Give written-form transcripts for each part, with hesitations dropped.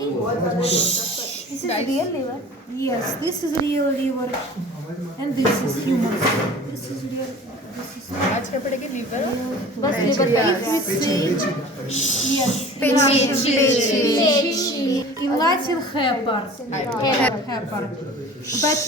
This is real liver? Yes, this is real liver. And this is human. This is real. This is आज क्या पड़ेगी liver? bus liver. If we say yes, in Russian, in Latin heiper. But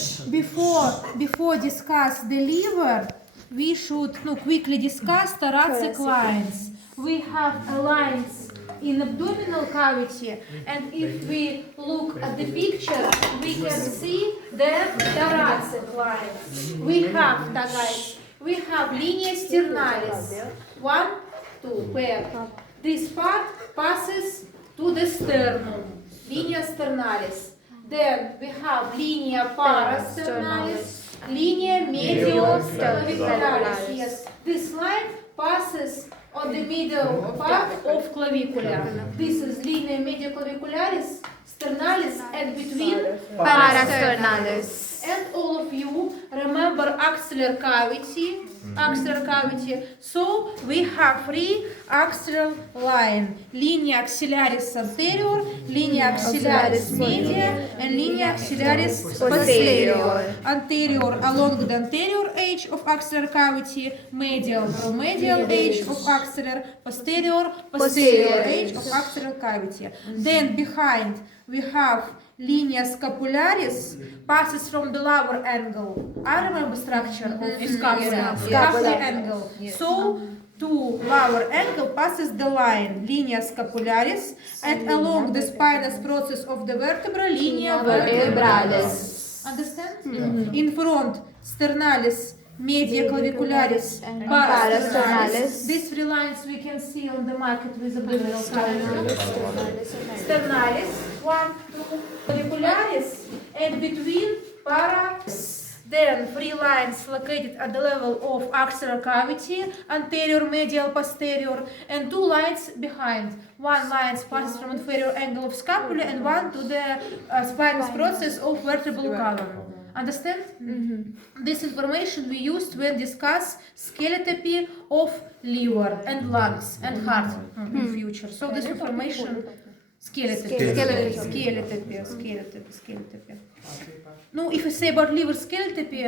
before discuss the liver, we should quickly discuss thoracic lines. We have a lines in abdominal cavity, and if we look at the picture, we can see the thoracic lines. We have, guys, we have linea sternalis. 1, 2, where this part passes to the sternum, linea sternalis. Then we have linea parasternalis, linea medioclavicularis. Yes, this line passes on the middle part of clavicula. This is linea medioclavicularis, sternalis, and between Parasternalis. And all of you remember axillary cavity. So we have three axillary line: linea axillaris anterior, linea axillaris media, and linea axillaris posterior. Anterior along the anterior edge of axillary cavity, medial edge of axillary, posterior edge of axillary cavity. Then behind we have linea scapularis, passes from the lower angle. I remember structure of scapula, scapular angle. So to lower angle passes the line linea scapularis, and along the spinous process of the vertebra, linea vertebralis. Understand? In front, sternalis, media clavicularis, parasternalis. These three lines we can see on the market with abdominal cavity. Sternalis, 1, 2, clavicularis, and between then three lines located at the level of axillary cavity, anterior, medial, posterior, and two lines behind. One line passes from inferior angle of scapula, and one to the spinous process of vertebral column. Understand? This information we used when discuss skeletopy of liver and lungs and heart in future. So this information skeletopy. No, if you say about liver skeletopy,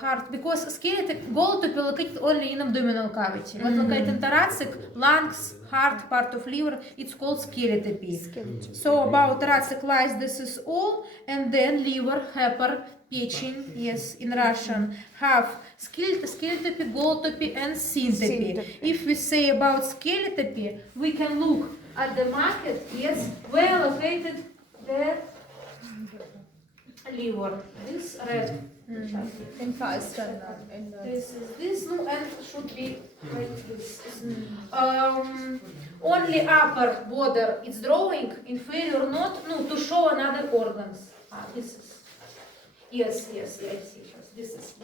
heart, because golotopy located only in abdominal cavity. But located in thoracic, lungs, heart, part of liver, it's called skeletopy. So about thoracic lines, this is all, and then liver, heiper, pechin, yes, in Russian, have skeletopy, golotopy, and synthopy. If we say about skeletopy, we can look at the market, yes, where located the liver. This red. In faster. This is this, no, and should be like this. Only upper border is drawing, inferior not, no, to show another organs. This is. Yes, I see. This is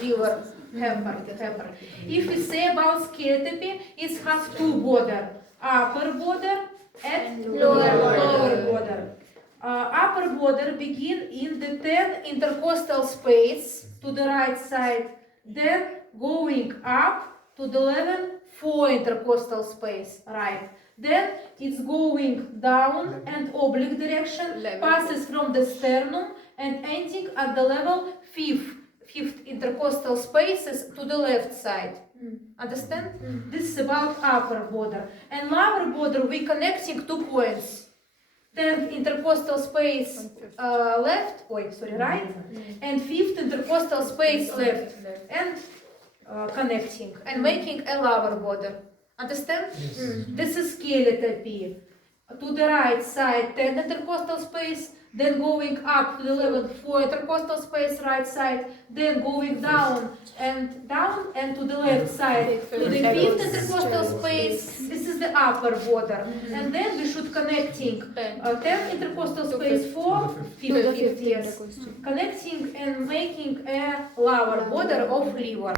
liver, heiper. If we say about skeletopy, it has two border, upper border and lower border. Upper border begin in the 10 intercostal space to the right side, then going up to the 4 intercostal space, right. Then it's going down and oblique direction, passes from the sternum and ending at the level 5th intercostal spaces to the left side. Understand? This is about upper border. And lower border we connecting 2 points. 10th intercostal space right, and 5th intercostal space left, and connecting and making a lower border. Understand? This is skeletopy. To the right side, 10 intercostal space, then going up to the level 4 intercostal space, right side, then going down and to the left side to the 5th intercostal space. This is the upper border, and then we should connecting 10 intercostal space, 4, 5th, yes, connecting and making a lower border of liver.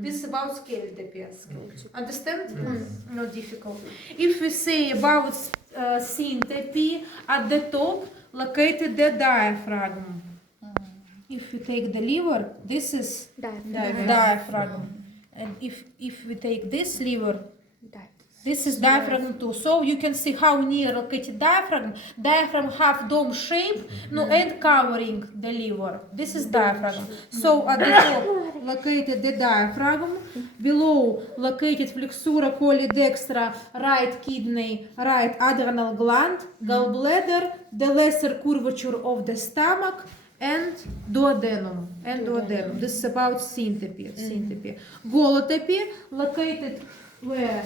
This is about skeletopy. Understand? Not difficult. If we say about synthopy, at the top located the diaphragm. If you take the liver, this is diaphragm. And if we take this liver, This is diaphragm 2. So you can see how near located diaphragm. Diaphragm have dome shape, no, and covering the liver. This is diaphragm. So at the top located the diaphragm. Below located flexura cholidextra, right kidney, right adrenal gland, gallbladder, the lesser curvature of the stomach, and duodenum. This is about syntypy. Golotopy located where?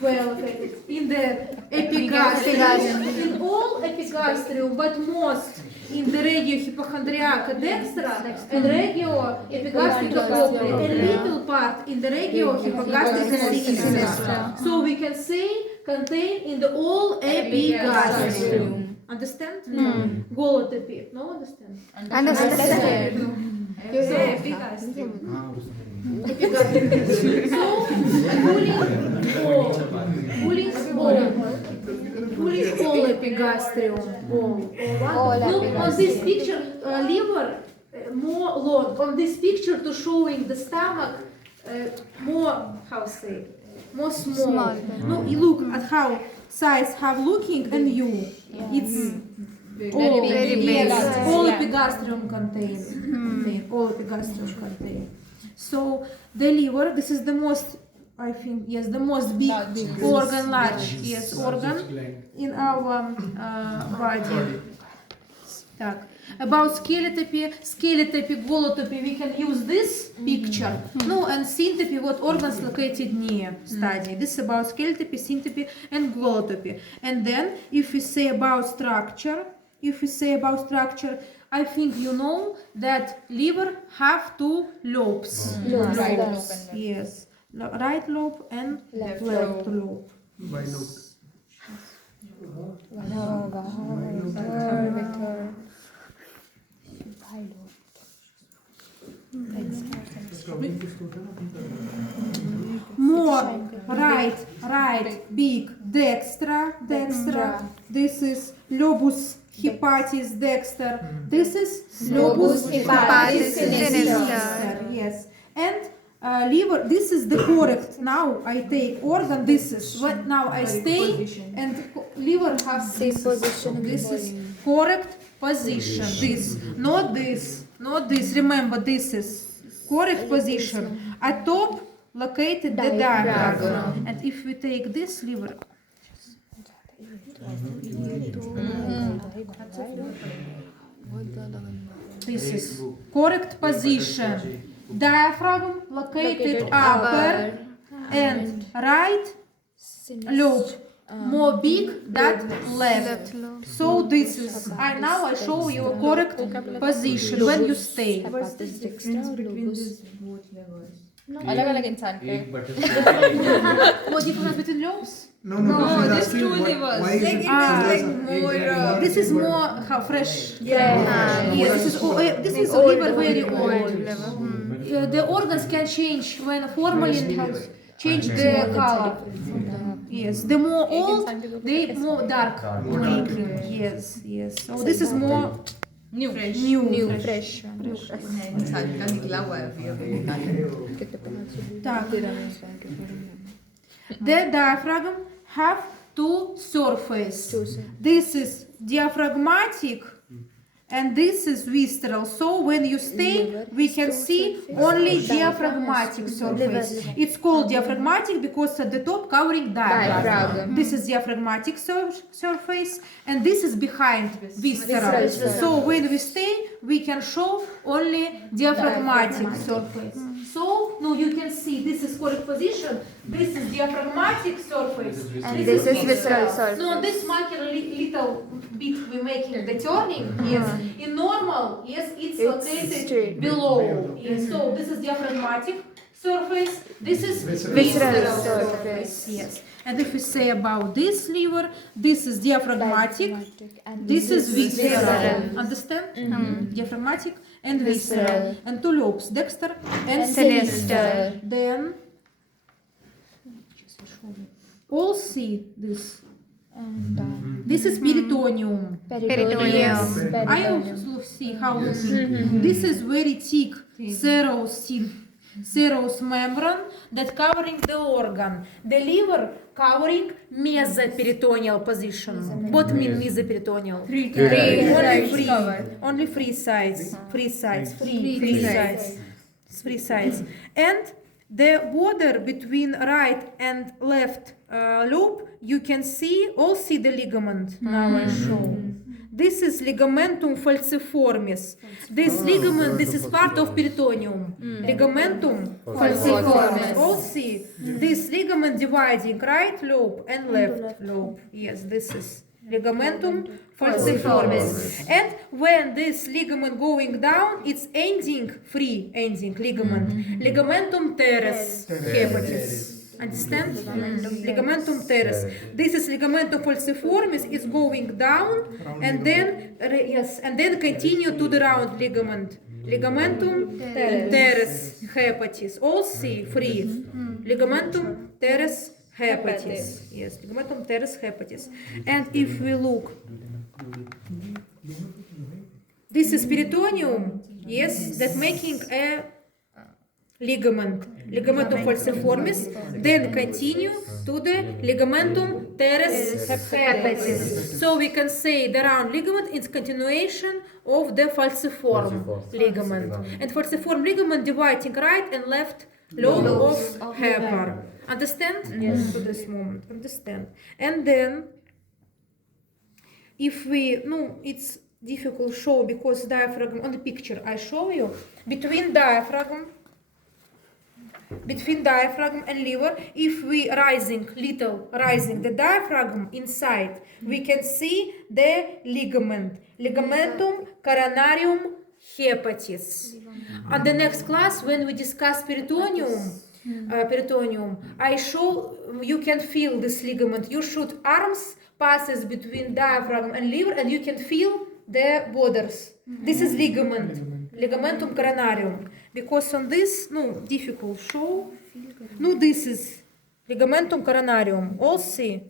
Well, okay. In the epigastrium, in all epigastrium, but most in the regio hypochondriaca dextra and regio epigastrica propria, a little part in the regio hypogastrica sinistra. So we can say contain in the all epigastrium. Understand? Golotopy. No, understand? Understand. So, pulling all epigastrium. Look on this picture, liver more long. On this picture, to showing the stomach more, more small. No, you look at how size have looking and you. It's all, Very big. all epigastrium contain. All epigastrium contain. So the liver, this is the most, I think, yes, the most big organ, organ in our body. Так. About skeletopy, golotopy, we can use this picture. No, and syntypy, what organs located near study. This is about skeletopy, syntypy, and golotopy. And then, if we say about structure, I think you know that liver have two lobes. Right lobe. Yes. Right lobe and left lobe. By loop. More right, big, dextra. This is lobus hepatis dexter. This is lobus hepatis sinister. Yes. And liver, this is the correct. Now I take organ, this is what now I stay, and liver has this position. This is correct position. This, not this. Remember, this is correct position. At top, located the diaphragm. And if we take this liver, this is correct position. Diaphragm located upper and right lobe more big than left. So this is, now I show you a correct position when you stay. What's the difference between these both levels? अलग-अलग इंसान के. What difference between lobes? No, there's two levels. Why is Like it it is like more, This is more fresh. Yeah. Yes, this is liver very old. The organs can change when formalin change the color. Yes, the more old, the more dark making. Yes. So this is more New. fresh. इंसान का निकला हुआ है अभी Так. The diaphragm have two surfaces. This is diaphragmatic and this is visceral. So when you stay, we can see only diaphragmatic surface. It's called diaphragmatic because at the top covering diaphragm. This is diaphragmatic surface and this is behind visceral. So when we stay, we can show only diaphragmatic surface. So now you can see this is correct position. This is diaphragmatic surface. And this is visceral surface. No, this marker little bit we making the turning. Yes. In normal, yes, it's located straight. below. Yes. So this is diaphragmatic surface. This is Visceral surface. Yes. And if we say about this liver, this is diaphragmatic. This is visceral. Understand? Diaphragmatic and visceral. And two lobes, dexter and sinister. Then all see this. This is peritoneum. Peritoneum. I also see how this is very thick serous serous membrane that covering the organ. The liver covering mesoperitoneal position. What mean mesoperitoneal? Three Only sides three. covered. Only three sides. Three sides. Three sides. Three sides. And the border between right and left lobe, you can all see the ligament. Now I show. This is ligamentum falciformis. This ligament, this is part of peritoneum. Ligamentum falciformis. All see this ligament dividing right lobe and left lobe. Yes, this is ligamentum falciformis. And when this ligament going down, it's ending, free ending ligament. Ligamentum teres hepatis. Understand? Ligamentum teres. This is ligamentum falciformis. It's going down, and then and then continue to the round ligament. Ligamentum teres hepatis. All see free. Ligamentum teres hepatis. Yes, ligamentum teres hepatis. And if we look, this is peritoneum. Yes, that making a ligament, ligamentum falciformis, then continue to the ligamentum teres hepatis. So we can say the round ligament is continuation of the falciform ligament. And falciform ligament dividing right and left lobe of Hepar. Understand? Yes. To this moment. Understand. And then, if we, no, it's difficult to show because diaphragm, on the picture I show you, between diaphragm and liver, if we rising the diaphragm inside, we can see the ligament, ligamentum coronarium hepatis. On the next class, when we discuss peritoneum, I show you can feel this ligament. You shoot arms passes between diaphragm and liver, and you can feel the borders. This is ligament, ligamentum coronarium. Because on this, no, difficult show. No, this is ligamentum coronarium. All see?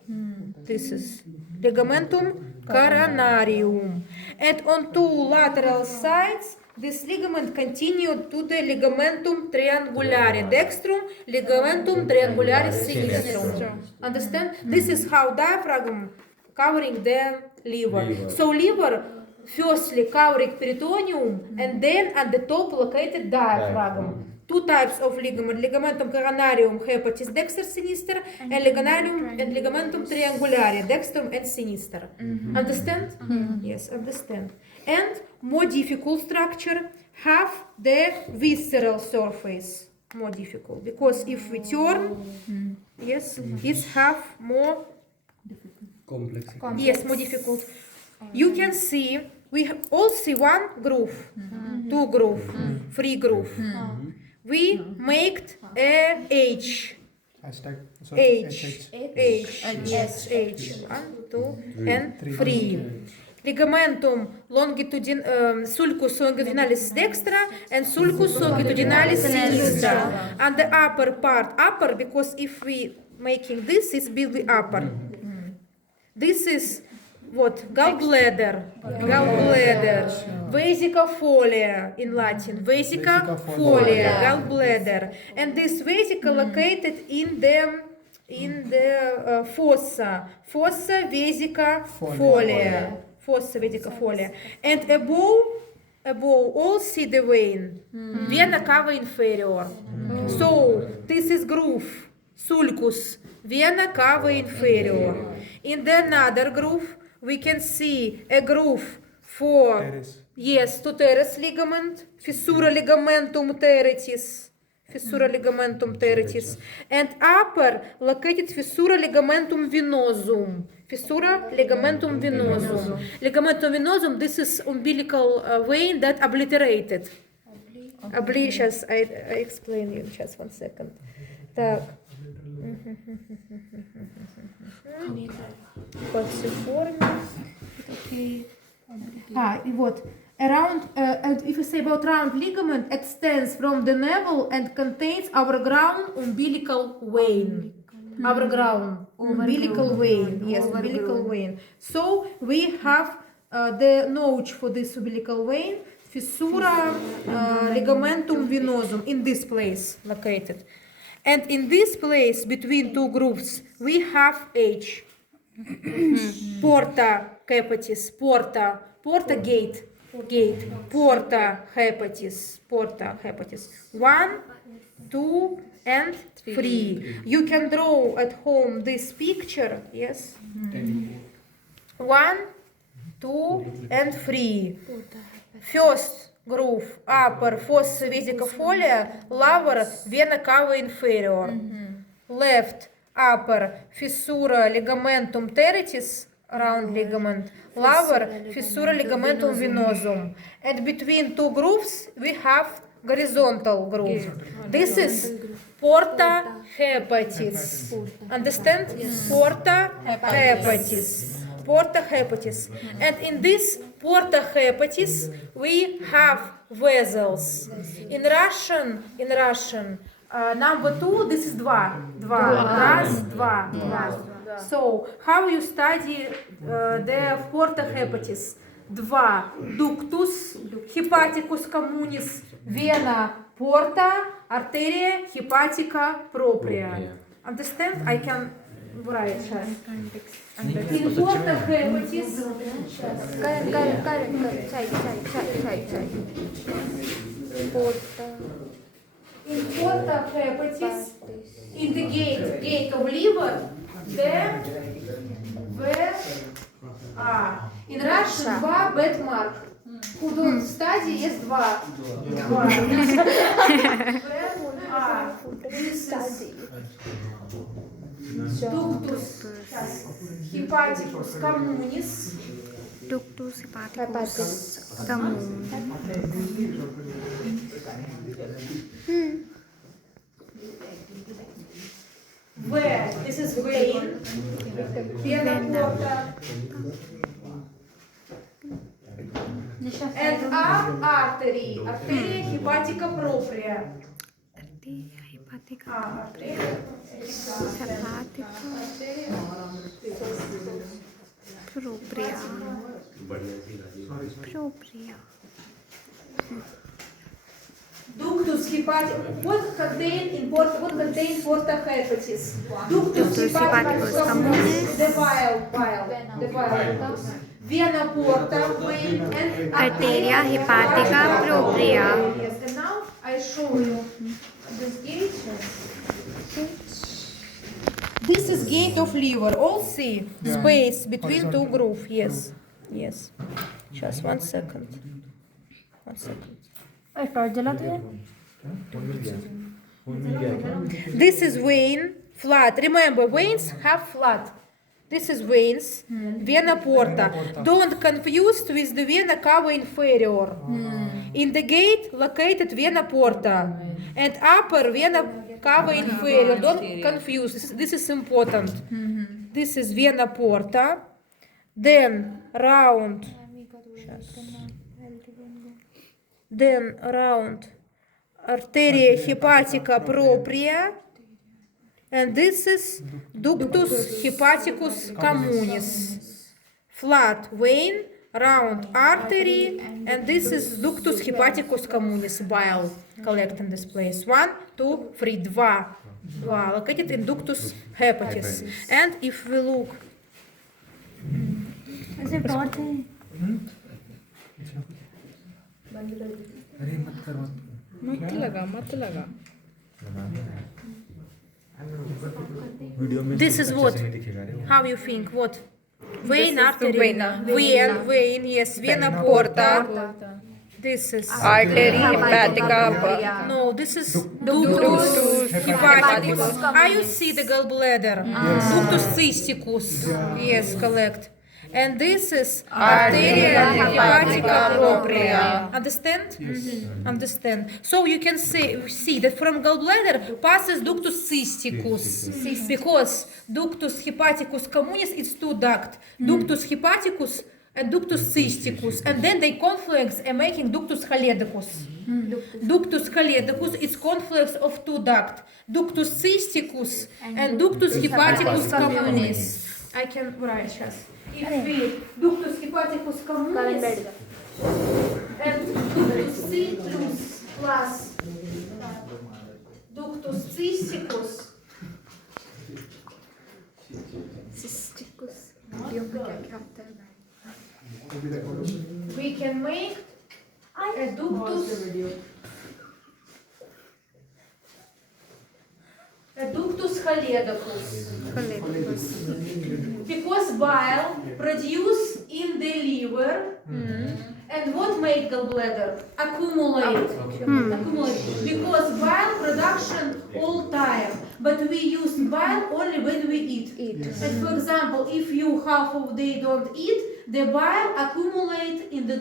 This is ligamentum coronarium. And on two lateral sides, this ligament continued to the ligamentum triangulare dextrum, ligamentum triangulare sinistrum. Understand? This is how diaphragm covering the liver. So liver firstly covering peritoneum, and then at the top located diaphragm. Two types of ligament, ligamentum coronarium hepatis dexter sinister, and ligamentum triangulare dextrum and sinister. Understand? Yes, understand. And more difficult structure have the visceral surface. More difficult, because if we turn, yes, it have more Complex. Yes, more difficult. You can see, we all see one groove, two groove, three groove. We make a H. Hashtag. H. Yes, H. 1, 2, and 3. Ligamentum sulcus longitudinalis dextra and sulcus longitudinalis sinistra. And the upper part, because if we making this, it's be the upper. This is what? Gallbladder. Vesica folia in Latin. Vesica folia, gallbladder. And this vesica located in the fossa. Fossa vesica folia. Fossa vesica folia. And above all see the vein. Vena cava inferior. So this is groove. Sulcus. Vena cava inferior. In the another groove, we can see a groove for, yes, to teres ligament, fissura ligamentum teretis, and upper located fissura ligamentum venosum, Ligamentum venosum, this is umbilical vein that obliterated. Сейчас, I explain you, just 1 second. Так. Okay. И вот. Around, if you say about round ligament, extends from the navel and contains overground umbilical vein. Overground umbilical vein. Yes, umbilical vein. So we have the notch for this umbilical vein, fissura ligamentum venosum in this place located. And in this place between two grooves we have H. Porta hepatis, porta gate, porta hepatis. 1, 2, and 3. You can draw at home this picture, yes? 1, 2, and 3. First groove, upper fossa vesicofolia, lower vena cava inferior. Left, upper fissura ligamentum teretis, round ligament, lower fissura ligamentum venosum. And between two grooves we have horizontal groove. This is porta hepatis. Understand? Porta hepatis. Porta hepatis. And in this porta hepatis we have vessels. In Russian, number 2, this is два. Раз, два. So, how you study the porta hepatis? 2. Ductus hepaticus communis, vena porta, arteria hepatica propria. Understand? I can write. In porta hepatis, in porta hepatis, in the gate of liver, there, where, in Russian, 2 bad mark. Who don't study, yes, 2. This is ductus hepaticus communis. Ductus hepaticus communis. Where? This is vein. Vena porta. And artery. Arteria hepatica propria. Arteria hepatica propria. Ductus hepaticus. What contain porta hepatis? Ductus hepaticus communis. The bile. Vena porta, vein, and Arteria hepatica propria. Yes, and now I show you this gate. This is gate of liver. All see space between two grooves. Yes. Just 1 second. This is vein, flat. Remember, veins have flat. This is veins, vena porta. Don't confuse with the vena cava inferior. In the gate located vena porta and upper vena cava inferior. Don't confuse. This is important. This is vena porta. Then round arteria hepatica propria. And this is ductus hepaticus communis. Flat vein, round artery, and this is ductus hepaticus communis, bile collect in this place. 1, 2, 3, 2. Located in ductus hepatis. And if we look, this is what? How you think? What? Vein, artery, vein, yes, vena porta. This is Arteria hepatica. no, this is ductus hepaticus. You see the gallbladder? Ductus cysticus. Yes, correct. And this is arteria hepatica propria. Understand? Understand. So you can see that from gallbladder passes ductus cysticus. Because ductus hepaticus communis is 2 ducts. Ductus hepaticus and ductus cysticus. And then they confluence and making ductus choledicus. Ductus choledicus is confluence of 2 ducts. Ductus cysticus and ductus hepaticus communis. I can write just. If we ductus hepaticus communis and plus ductus cysticus. Cysticus. We can make a ductus haledocus. Because bile produced in the liver and what made gallbladder? Accumulate. Accumulate. Because bile production all time, but we use bile only when we eat. And for example, if you half of day don't eat, the bile accumulate in the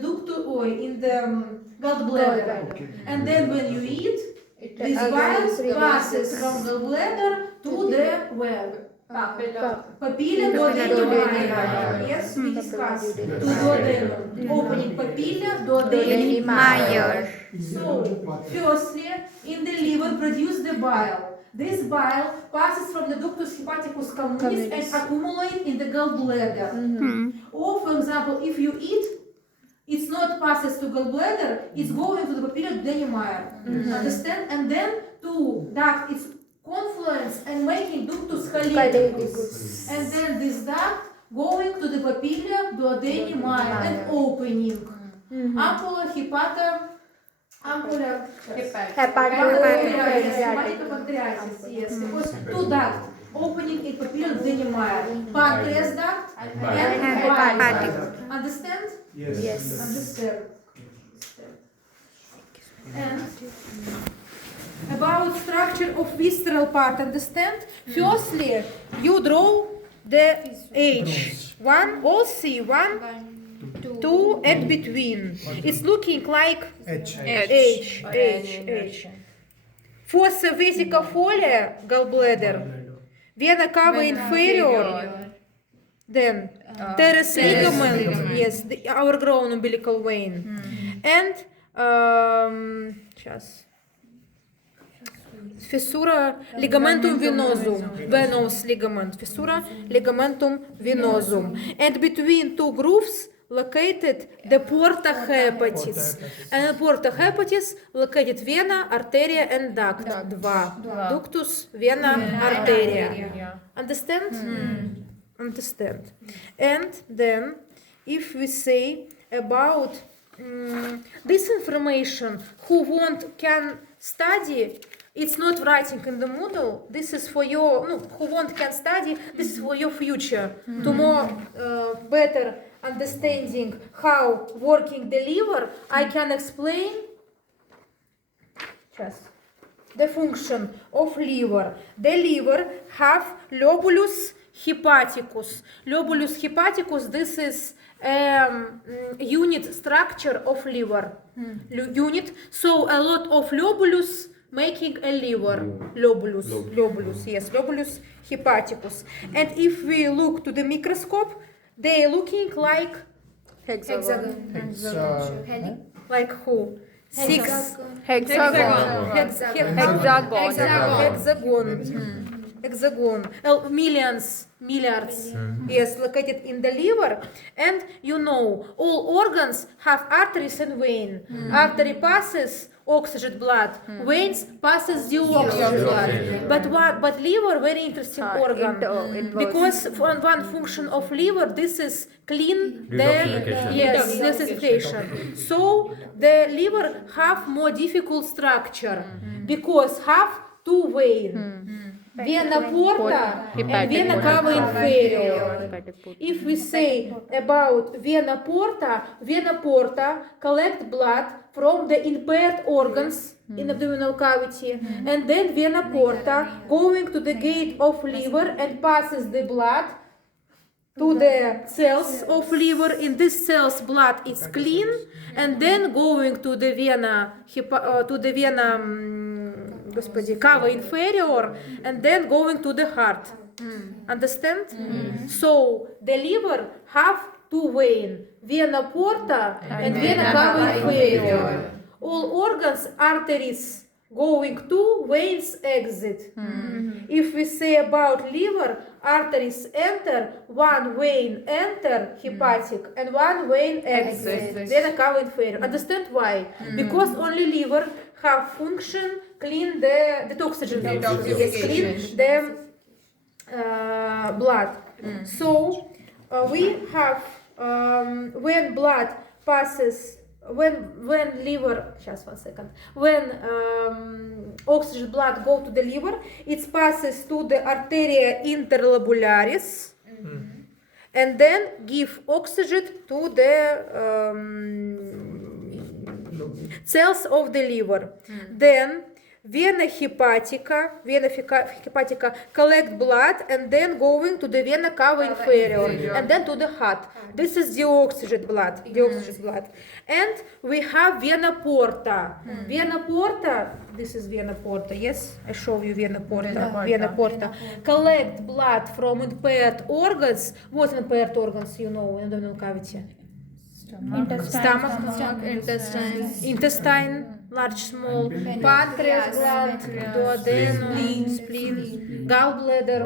gallbladder. And then when you eat, this bile passes from gallbladder to the where? Papilla duodenum. Yes, we discussed. To duodenum. Opening papilla duodenum. So, firstly, in the liver produce the bile. This bile passes from the ductus hepaticus communis and accumulate in the gallbladder. Or, for example, if you eat, it's not passes to gallbladder, it's going to the papilla duodenum. Understand? And then to duct, it's confluence and making ductus haledicus. And then this duct going to the papilla duodenum and opening. Ampulla hepatopancreatitis. Yes, because two ducts opening in papilla duodenum. Pancreas duct and hepatic. Understand? Yes. Understand. And about structure of visceral part, understand? Firstly, you draw the H1, all C1, 2, and between. It's looking like H. Fossa vesica folia, gallbladder, vena cava inferior, then teres ligament, yes, the overgrown umbilical vein, and fissura ligamentum venosum, venous ligament, fissura ligamentum venosum, and between two grooves located the porta hepatis, and in porta hepatis located vena, arteria, and duct. Ductus, vena, arteria. Understand? Understand. And then, if we say about this information, who can study. It's not writing in the Moodle. This is for your, who can study. This is for your future. To more better understanding how working the liver, I can explain just the function of liver. The liver have lobulus hepaticus. Lobulus hepaticus, this is unit structure of liver. Unit. So a lot of lobulus making a liver. Lobulus, yes, lobulus hepaticus. And if we look to the microscope, they are looking like hexagon. Like who? Six. Hexagon. Milliards, yes, located in the liver. And all organs have arteries and veins. Artery passes oxygen blood, veins passes deoxygen blood. But liver, very interesting organ, because one function of liver, this is clean detoxification. So the liver have more difficult structure because have two veins. Vena porta and vena cava inferior. If we say about vena porta collect blood from the impaired organs in abdominal cavity, and then vena porta going to the gate of liver and passes the blood to the cells of liver. In this cells blood is clean, and then going to the vena cava inferior, and then going to the heart. Understand? So the liver have two veins, vena porta and vena cava inferior. All organs, arteries going to, veins exit. If we say about liver, arteries enter, one vein enter, hepatic, and one vein exit. Vena cava inferior. Understand why? Because only liver have function clean the detoxygen, clean the blood. So we have when blood passes, when liver, just 1 second, when oxygen blood go to the liver, it passes to the arteria interlobularis, and then give oxygen to the cells of the liver. Then vena hepatica collect blood and then going to the vena cava inferior and then to the heart. This is deoxygenated blood. And we have vena porta. Vena porta, this is vena porta. Yes, I show you vena porta. Vena porta. Collect blood from impaired organs. What impaired organs you know in the abdominal cavity? Stomach, intestine, large, small, pancreas gland, duodenum, spleen, gallbladder.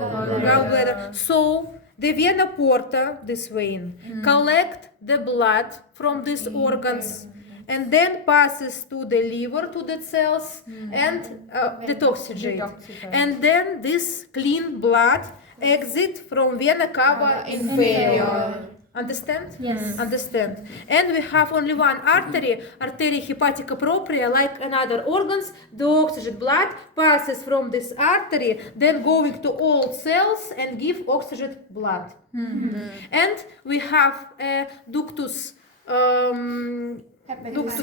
So the vena porta, this vein, collect the blood from these organs and then passes to the liver, to the cells, and detoxigate. And then this clean blood exit from vena cava inferior. Understand? Yes. Understand. And we have only one artery, arteria hepatica propria, like another organs. The oxygen blood passes from this artery, then going to all cells and give oxygen blood. And we have a ductus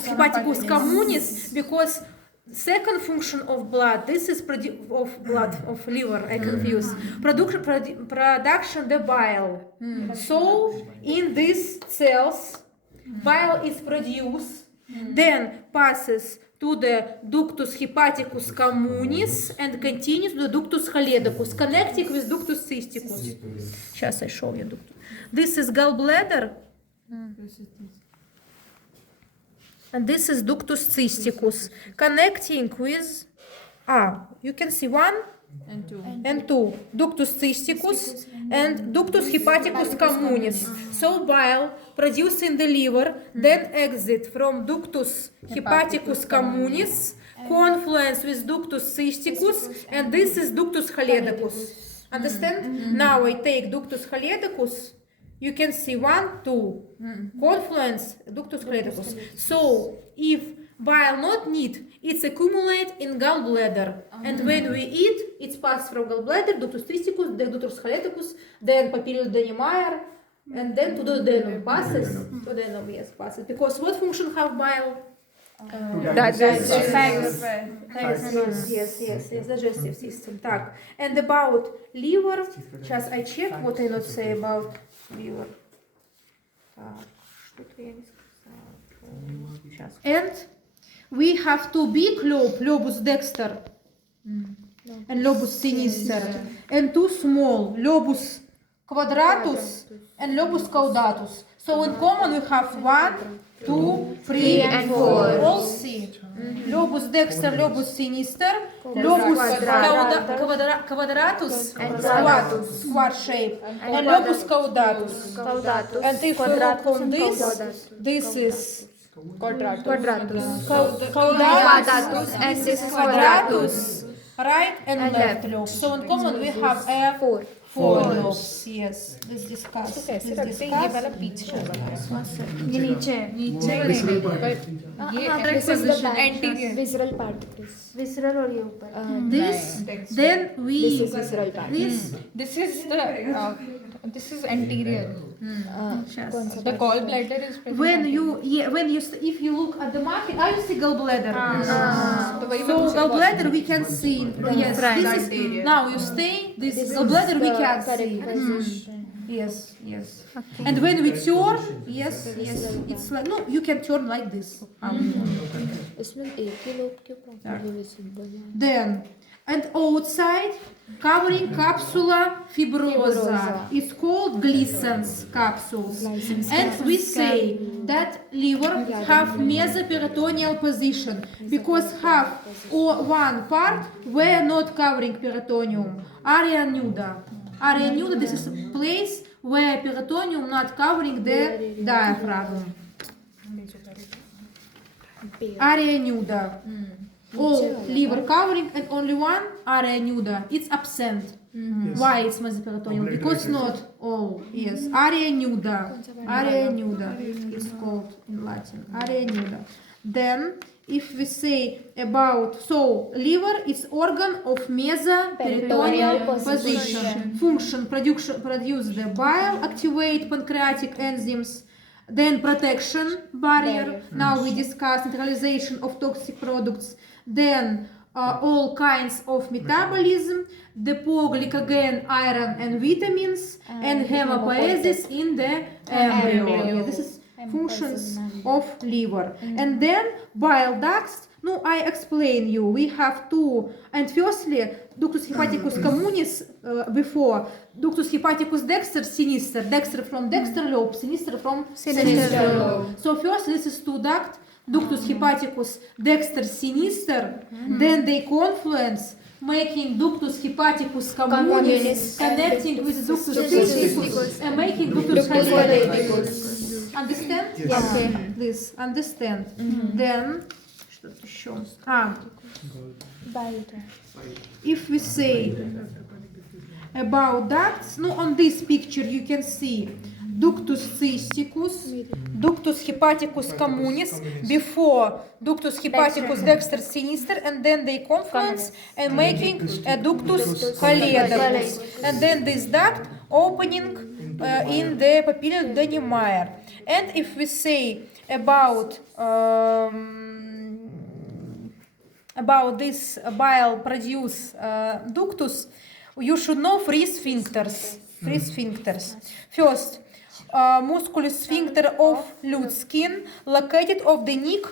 hepaticus communis, because second function of blood, this is of liver, I confuse. Production the bile. So in these cells, bile is produced, then passes to the ductus hepaticus communis and continues to the ductus choledicus, connecting with ductus cysticus. Сейчас I show you ductus. This is gallbladder. And this is ductus cysticus, connecting with, you can see 1 and 2, ductus cysticus and ductus hepaticus communis. So bile produced in the liver, then exit from ductus hepaticus communis, confluence with ductus cysticus, and this is ductus choledicus. Understand? Now I take ductus choledicus. You can see 1, 2, confluence, ductus choledicus. So if bile not need, it's accumulate in gallbladder. And when we eat, it's passed from gallbladder, ductus cysticus, then ductus choledicus, then papillodenemayer, and then to the duodenum passes. Duodenum, yes, passes. Because what function have bile? Digestive. Yes, digestive system. Так. And about liver, just I check what I not say about liver. And we have two big lobe, lobus dexter and lobus sinister, and two small, lobus quadratus and lobus caudatus. So in common we have 1, 2, 3, and 4. All see. Lobus dexter, lobus sinister, lobus quadratus, square shape, and lobus caudatus. And if we look on this is quadratus, and this is quadratus, right and left lobe. So in common we have a 4 lobes. Yes, let's discuss. ये वाला पीछे ये नीचे Visceral part. Visceral और ये ऊपर. This, then we. this is anterior. The gallbladder is present. If you look at the marking, you see gallbladder. So gallbladder we can see. Yes, this is, now you stay. This gallbladder we can see. Yes. And when we turn, yes, it's like, no, you can turn like this. Then and outside covering capsula fibrosa. It's called Glisson's capsules. And we say that liver have mesoperitoneal position because half or one part were not covering peritoneum. Area nuda. Area nuda, this is a place where peritoneum not covering the diaphragm. Area nuda. All liver covering and only one area nuda. It's absent. Why it's mesoperitoneal? Because not all. Yes, area nuda. Area nuda. It's called in Latin. Area nuda. Then, if we say about liver is organ of mesoperitoneal position. Function produce the bile, activate pancreatic enzymes. Then protection barrier. Now we discuss neutralization of toxic products. Then all kinds of metabolism, depot glycogen, iron and vitamins, and hematopoiesis in the embryo. This is functions of liver. And then bile ducts. No, I explain you. We have two. And firstly, ductus hepaticus communis before. Ductus hepaticus dexter, sinister. Dexter from dexter lobe, sinister from sinister lobe. So first, this is two duct. Ductus hepaticus dexter, sinister. Then they confluence, making ductus hepaticus communis, connecting with ductus cysticus, and making ductus hepaticus. Understand? Yes. Okay. Please understand. Then, что-то еще. If we say about ducts, no, on this picture you can see ductus cysticus, ductus hepaticus communis, before ductus hepaticus dexter sinister, and then they confluence and making a ductus caledocus, and then this duct opening in the papilla Deni-Meyer. And if we say about this bile produce ductus, you should know three sphincters. First, musculus sphincter of Lutzkin, located of the neck